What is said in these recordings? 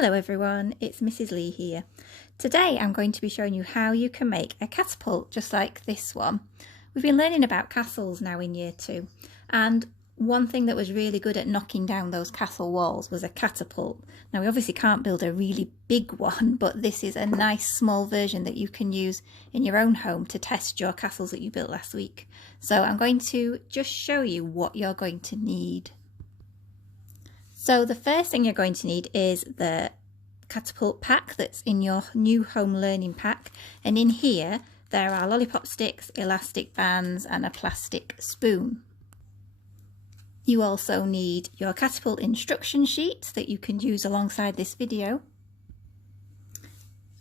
Hello everyone, it's Mrs. Lee here. Today I'm going to be showing you how you can make a catapult just like this one. We've been learning about castles now in year 2, and one thing that was really good at knocking down those castle walls was a catapult. Now we obviously can't build a really big one, but this is a nice small version that you can use in your own home to test your castles that you built last week. So I'm going to just show you what you're going to need. So the first thing you're going to need is the catapult pack that's in your new home learning pack, and in here there are lollipop sticks, elastic bands and a plastic spoon. You also need your catapult instruction sheet that you can use alongside this video.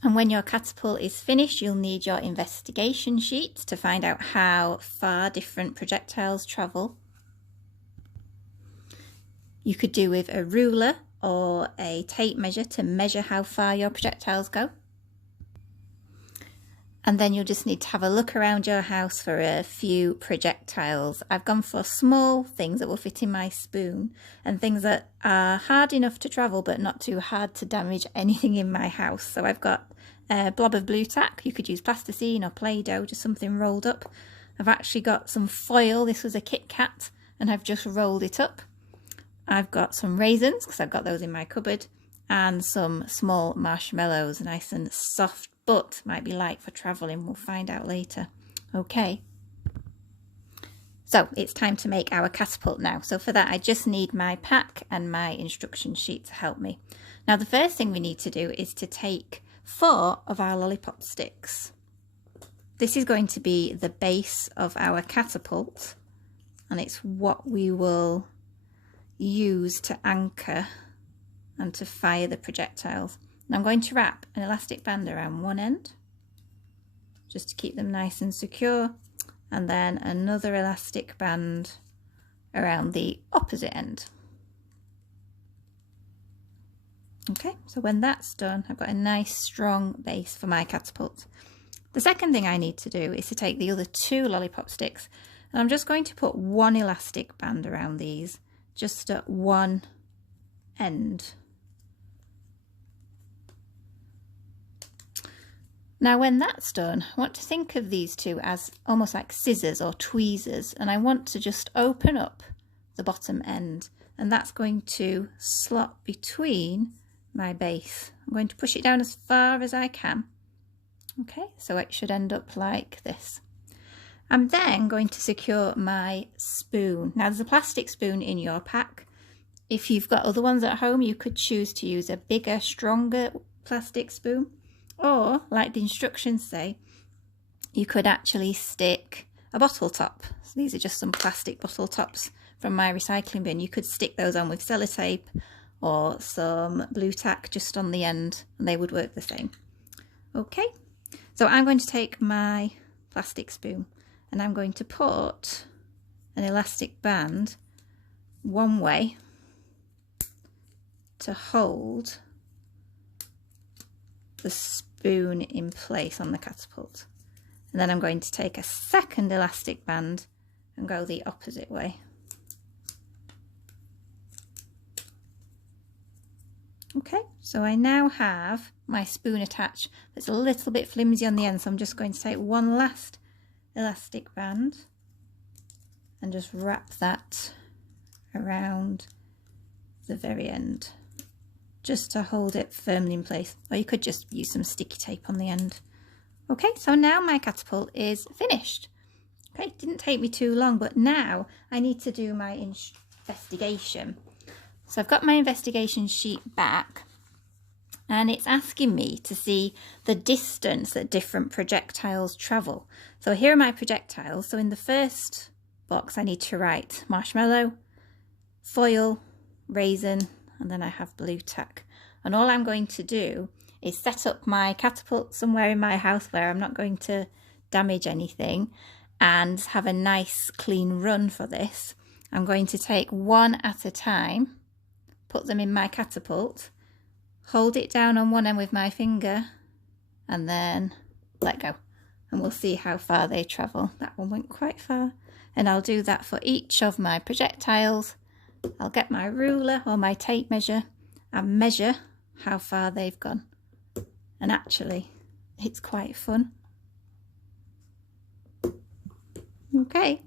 And when your catapult is finished, you'll need your investigation sheet to find out how far different projectiles travel. You could do with a ruler or a tape measure to measure how far your projectiles go. And then you'll just need to have a look around your house for a few projectiles. I've gone for small things that will fit in my spoon and things that are hard enough to travel but not too hard to damage anything in my house. So I've got a blob of blue tack. You could use plasticine or Play-Doh, just something rolled up. I've actually got some foil. This was a Kit Kat and I've just rolled it up. I've got some raisins because I've got those in my cupboard, and some small marshmallows, nice and soft, but might be light for travelling. We'll find out later. Okay. So it's time to make our catapult now. So for that I just need my pack and my instruction sheet to help me. Now the first thing we need to do is to take 4 of our lollipop sticks. This is going to be the base of our catapult, and it's what we will use to anchor and to fire the projectiles. And I'm going to wrap an elastic band around one end just to keep them nice and secure, and then another elastic band around the opposite end. Okay, so when that's done, I've got a nice strong base for my catapult. The second thing I need to do is to take the other 2 lollipop sticks, and I'm just going to put one elastic band around these just at one end. Now when that's done, I want to think of these 2 as almost like scissors or tweezers, and I want to just open up the bottom end, and that's going to slot between my base. I'm going to push it down as far as I can. Okay, so it should end up like this. I'm then going to secure my spoon. Now there's a plastic spoon in your pack. If you've got other ones at home, you could choose to use a bigger, stronger plastic spoon. Or, like the instructions say, you could actually stick a bottle top. So these are just some plastic bottle tops from my recycling bin. You could stick those on with sellotape or some blue tack just on the end, and they would work the same. Okay, so I'm going to take my plastic spoon and I'm going to put an elastic band one way to hold the spoon in place on the catapult, and then I'm going to take a second elastic band and go the opposite way. Okay, so I now have my spoon attached. It's a little bit flimsy on the end, so I'm just going to take one last elastic band and just wrap that around the very end, just to hold it firmly in place, or you could just use some sticky tape on the end. Okay, so now my catapult is finished. Okay, it didn't take me too long, but now I need to do my investigation. So I've got my investigation sheet back, and it's asking me to see the distance that different projectiles travel. So here are my projectiles. So in the first box I need to write marshmallow, foil, raisin, and then I have blue tack. And all I'm going to do is set up my catapult somewhere in my house where I'm not going to damage anything and have a nice clean run for this. I'm going to take one at a time, put them in my catapult, hold it down on one end with my finger, and then let go. And we'll see how far they travel. That one went quite far. And I'll do that for each of my projectiles. I'll get my ruler or my tape measure and measure how far they've gone. And actually, it's quite fun. Okay,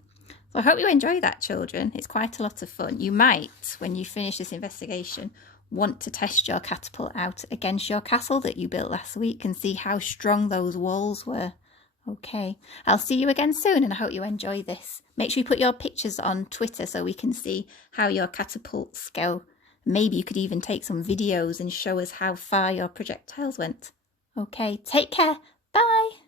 so I hope you enjoy that, children. It's quite a lot of fun. You might, when you finish this investigation, want to test your catapult out against your castle that you built last week and see how strong those walls were. Okay, I'll see you again soon, and I hope you enjoy this. Make sure you put your pictures on Twitter so we can see how your catapults go. Maybe you could even take some videos and show us how far your projectiles went. Okay, take care. Bye.